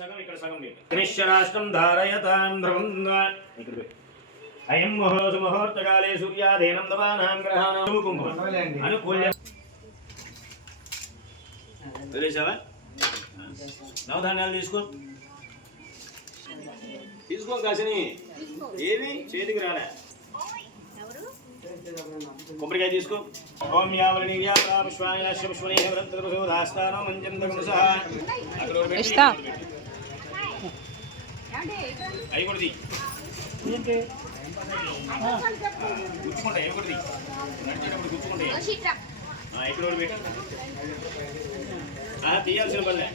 निश्चराष्ट्रं धारयतां ध्रुवं अयं मुहूर्तकाले सूर्याधीनं दवानां ग्रहाणां अनुकूल्य తెలిసావా నవధాన్యాలు తీసుకో కాసిని ఏమి చేతికి రాలే కొబ్బరికాయ తీసుకో ఓం యావరణి యావరా పుష్పాయ పుష్పనే వృత్తరసోధాస్తానో మంజం దగుసహ అయి కొడిది గుచ్చుకుంటాయి అవి కొడిది నడిచేటప్పుడు గుచ్చుకుంటాయి ఇక్కడ పెట్టి తీయాల్సిన పల్లె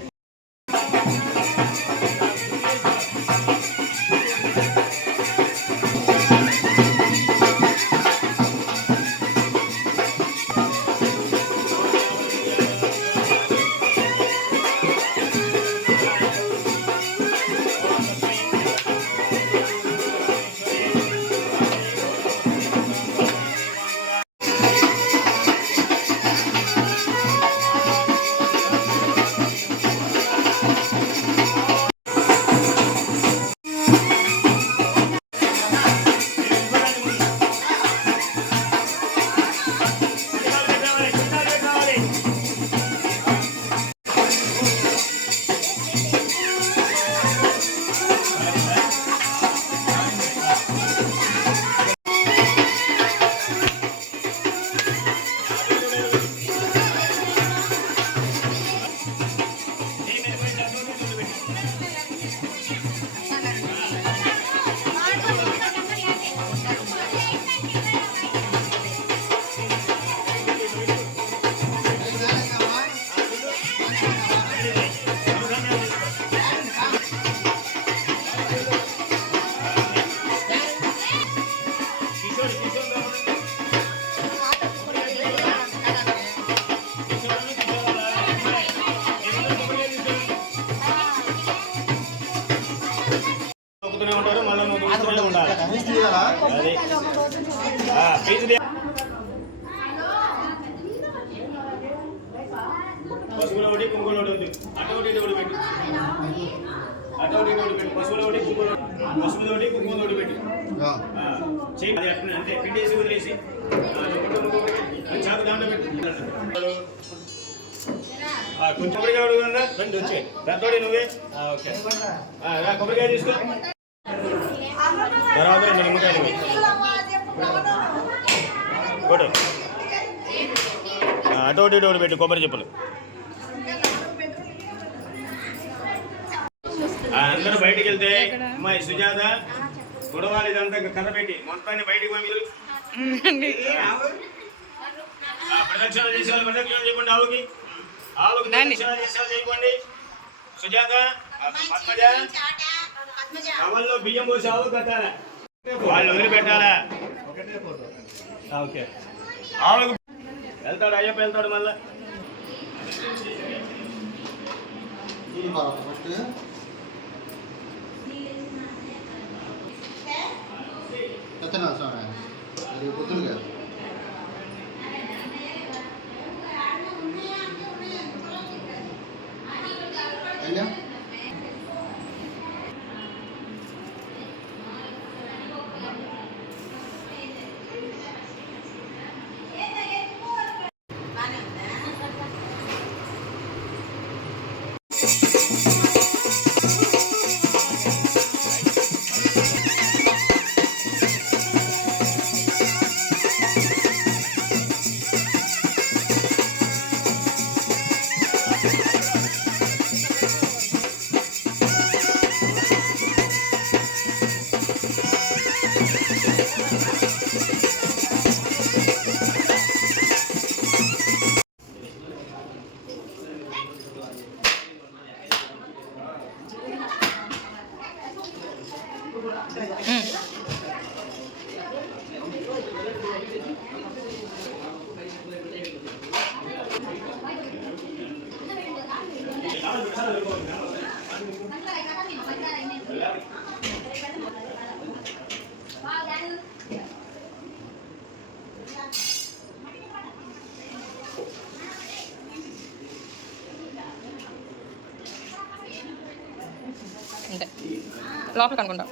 ఉంటారు మళ్ళీ ఉండాలి పశువుల ఒకటి కుంకుల ఒకటి ఉంది అటోటి పెట్టు అటోటి పెట్టు పశువుల ఒకటి కుంకుల పశువుల ఒకటి కుంకుమ ఒకటి పెట్టు చేయి అంటే పిండేసి వదిలేసి చాకు దాంట్లో పెట్టు కొంచెం కొబ్బరికాయ అడుగుతుందా రండి వచ్చే దాంతో నువ్వే ఓకే కొబ్బరికాయ తీసుకో తర్వాత 2 నిమ్మకాయలు కొట్టు అటోటి ఇటోటి పెట్టు కొబ్బరి చెప్పులు అందరూ బయటికి వెళ్తే అమ్మాయి సుజాత గొడవాలి ఇదంతా కర్ర పెట్టి మొత్తాన్ని బయటికి మీరు ప్రదక్షిణ చేసేవాళ్ళు ప్రదక్షిణ చేయకుండా ఆవుకి ప్రదక్షిణ చేసేవాళ్ళు చేయకండి సుజాత పద్మజ కవల్లో బియ్యం పోసి ఆవు కట్టాలా వాళ్ళు వదిలిపెట్టాలా ఓకే ఆవులకు వెళ్తాడు అయ్యప్ప వెళ్తాడు మళ్ళా పొద్దులు కాదు లోపలికి అనుకుంటా.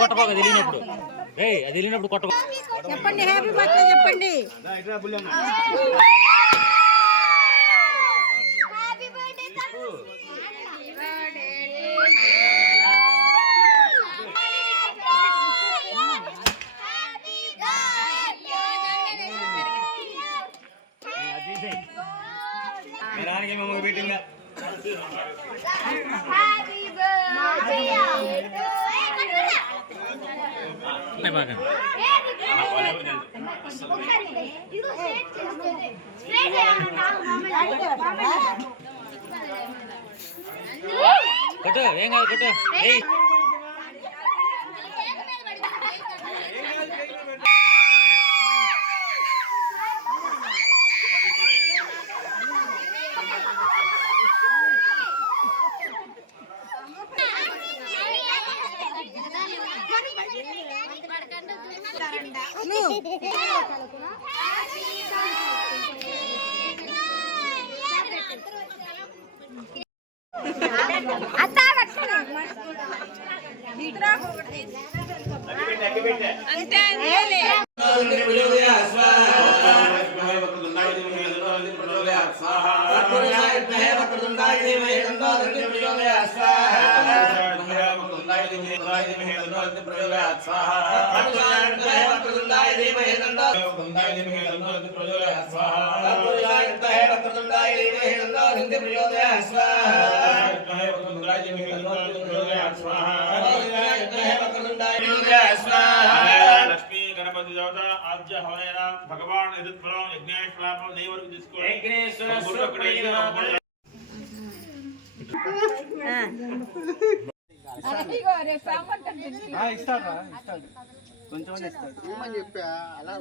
కొట్టపోక తెలియనప్పుడు అది తెలియనప్పుడు కొట్టబో. చెప్పండి, హ్యాపీ బర్త్డే చెప్పండి. పెట్టిందా కొట్టు, ఏం కాదు కొట్టు. లక్ష్మీ గణపతి దేవత ఆద్య హవనేన భగవాన్ ఎదుత్ఫలం యజ్ఞేశ్వరాపం నైవరకు తీసుకోండి. కొంచెం ఇస్తాడు చెప్పా అలా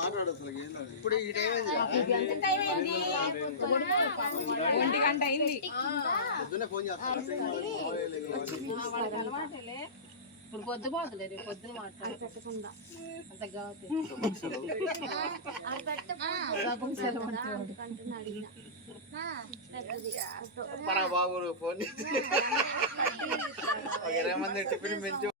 మాట్లాడు. అసలు ఇప్పుడు ఈ టైం అయింది, 1 గంట అయింది. పొద్దున్నే ఫోన్ చేస్తాను. ఇప్పుడు పొద్దుపోతుంది, రేపు పొద్దున మాట్లాడకుండా మన బాబు ఫోన్ 20 మంది టిఫిన్ పెంచు.